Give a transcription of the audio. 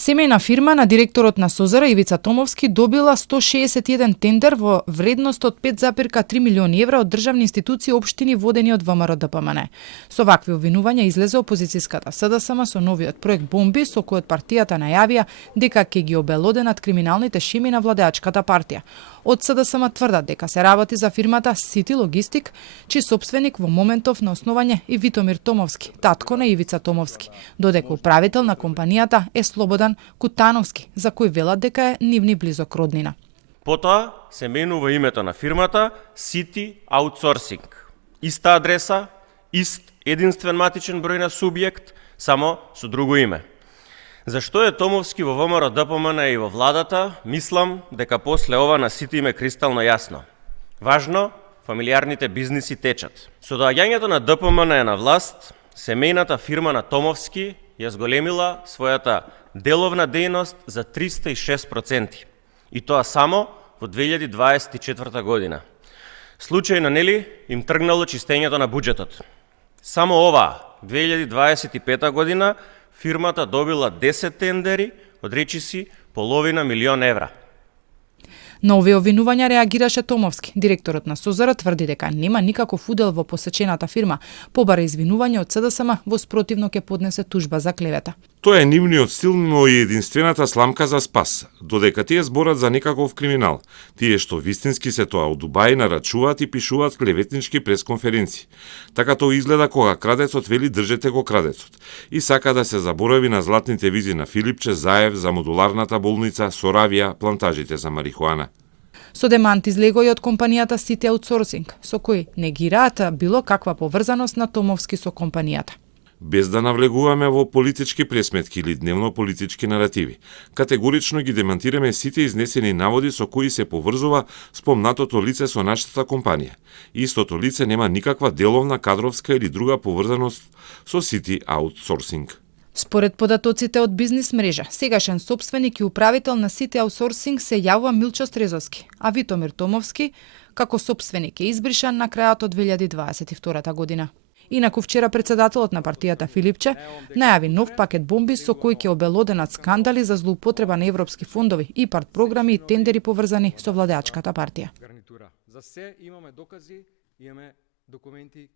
Семејна фирма на директорот на СОЗР Ивица Томовски добила 161 тендер во вредност од 5,3 милиони евра од државни институции и општини водени од ВМРО-ДПМН. Со вакви обвинувања излезе опозицијската СДСМ со новиот проект Бомби, со кој партијата најавија дека ќе ги обелоденат криминалните шеми на владеачката партија. Од СДСМ тврдат дека се работи за фирмата Сити Логистик, чиј сопственик во моментов на основање е Витомир Томовски, татко на Ивица Томовски, додека управител на компанијата е Слободан Кутановски, за кој велат дека е нивни близок роднина. Потоа се менува името на фирмата City Outsourcing. Иста адреса, ист единствен матичен број на субјект, само со друго име. Зашто е Томовски во ВМРО-ДПМН и во владата, мислам дека после ова на сите им е кристално јасно. Важно, фамилиарните бизниси течат. Со доаѓањето на ДПМН на власт, семејната фирма на Томовски ја зголемила својата деловна дејност за 306%. И тоа само во 2024 година. Случајно, нели, им тргнало чистењето на буџетот. Само ова, 2025 година, фирмата добила 10 тендери, од речиси половина милион евра. На овие обвинувања реагираше Томовски. Директорот на СОЗР тврди дека нема никаков удел во посечената фирма, побара извинување од СДСМ, во спротивно ќе поднесе тужба за клевета. Тоа е нивниот стил, но и единствената сламка за спас, додека тие зборат за некаков криминал. Тие што вистински се тоа од Дубај нарачуваат и пишуваат клеветнички пресконференции. Така тоа изгледа кога крадецот вели држете го крадецот. И сака да се заборави на златните визи на Филипче, Заев, за модуларната болница, Соравија, плантажите за марихуана. Со демант излегоа и од компанијата City Outsourcing, со кој негираат било каква поврзаност на Томовски со компанијата. Без да навлегуваме во политички пресметки или дневно политички наративи, категорично ги демантираме сите изнесени наводи со кои се поврзува спомнатото лице со нашата компанија. Истото лице нема никаква деловна, кадровска или друга поврзаност со City Outsourcing. Според податоците од бизнис мрежа, сегашен сопственик и управител на City Outsourcing се јавува Милчо Стрезовски, а Витомир Томовски како сопственик е избришан на крајот од 2022 година. Инаку вчера председателот на партијата Филипче најави нов пакет бомби со кој ќе обелоденат скандали за злоупотреба на европски фондови, ИПАРД програми и тендери поврзани со владеачката партија. За се имаме докази, имаме документи,